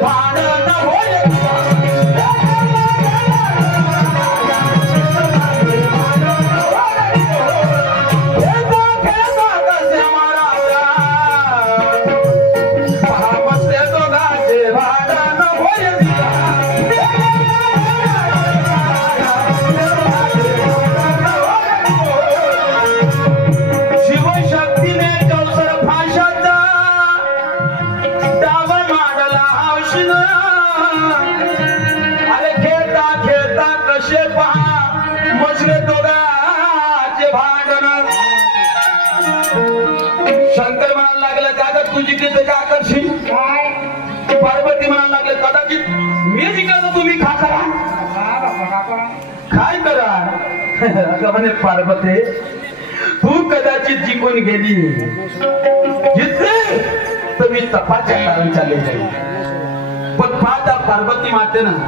भांडण होय शंकर म्हणायला लागला का तू जिंकले त्याच्या आकर्षी पार्वती म्हणायला लागले कदाचित मी जिंकला तुम्ही खा करा काय करा अगं म्हणे पार्वती तू कदाचित जिंकून गेली जिंकले तर मी तपाच्या कारण चालले जाईल पण पाहता पार्वती मातेनं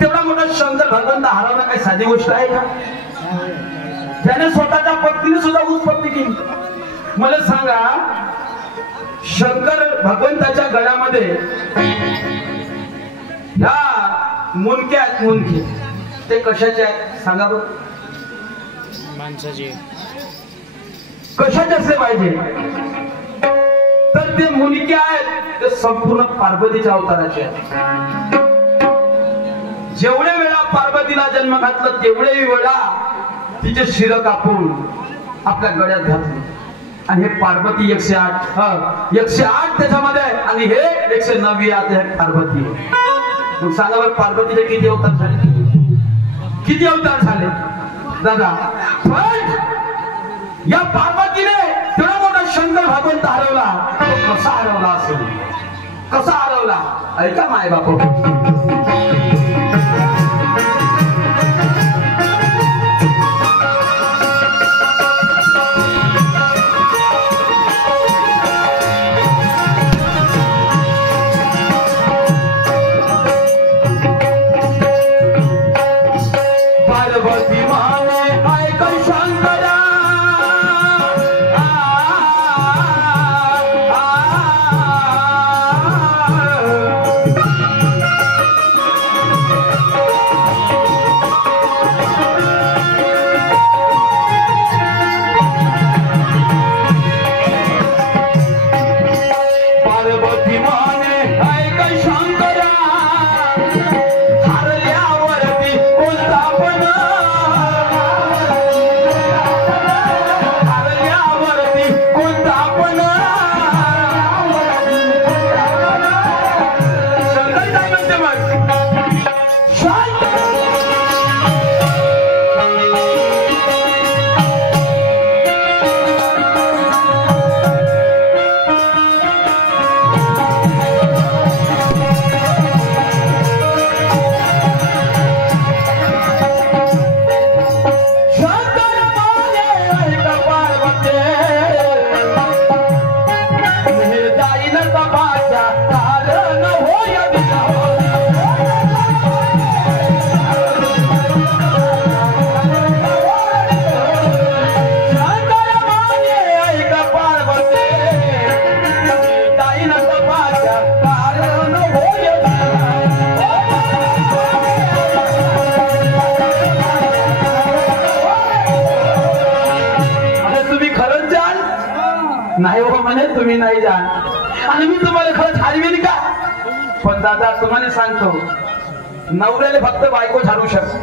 तेवढा मोठा शंकर भगवंत हरवणं काही साधी गोष्ट आहे का त्याने स्वतःच्या पत्नीने सुद्धा उत्पत्ती केली मला सांगा शंकर भगवंताच्या गळ्यामध्ये ह्या मुनक्या आहेत मुनके ते कशाचे आहेत सांगा बरं माणसाचे कशाचे असले पाहिजे तर ते मुनके आहेत ते संपूर्ण पार्वतीच्या अवताराचे आहेत जेवढे वेळा पार्वतीला जन्म घातला तेवढे वेळा तिचे शिर कापून आपल्या गळ्यात घातले आणि हे पार्वती 108 त्याच्यामध्ये आणि हे 109 आहे पार्वती मग सांगा बरं पार्वतीचे किती अवतार झाले दादा पण या पार्वतीने तेवढा मोठा शंकर भगवंत हरवला तो कसा हरवला असेल कसा हरवला ऐका माय बापू नाही हो म्हणे तुम्ही नाही जा आणि मी तुम्हाला खरंच हरवीन का पण दादा तुम्हाला सांगतो नवऱ्याने फक्त बायको झाडू शकते